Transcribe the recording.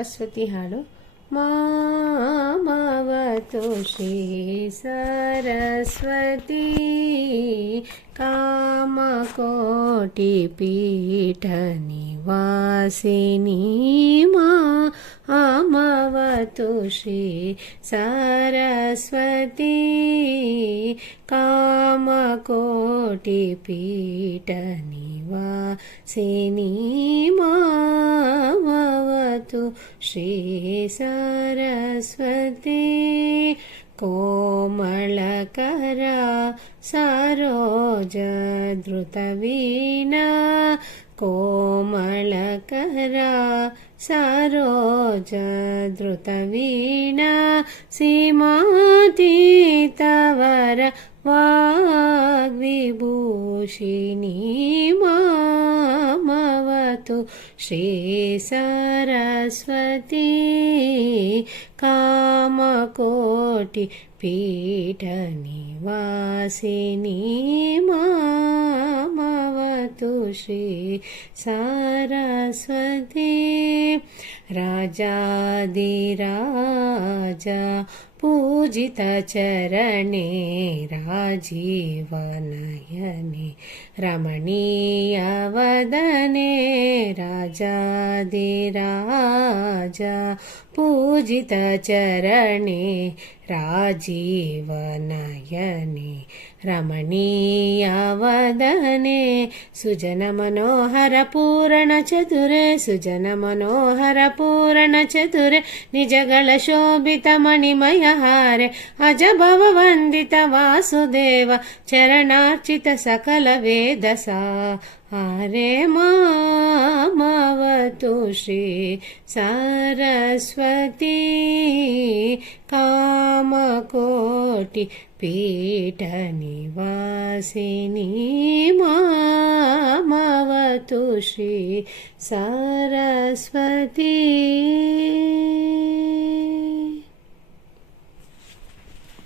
सरस्वती हाडु मामवतु श्री सरस्वती कामकोटिपीठ निवासिनी मामवतु श्री सरस्वती कामकोटिपीठ निवासिनी मामवतु श्री सरस्वती कोमलकरा सरोज द्रुतवीणा कोमलकरा सरोज द्रुतवीणा सीमातीतवर वाग्विभूषिणी मामवतु श्री सरस्वती कामकोटि पीठ निवासिनी मामवतु श्री सरस्वती राजाधिराजा पूजित चरणे राजीवनयने रमणीयवदने राजाधिराजा पूजित चरणे राजीवनयने रमणीयवदने सुजन मनोहर पूर्ण चतुरे सुजन मनोहर पूर्ण चतुरे निजगल शोभित मणिमय हारे अज भव वंदित वासुदेव चरणार्चित सकल वेदसा हरे मामवतु श्री सरस्वती कामकोटि पीठ निवासिनी मामवतु श्री सरस्वती।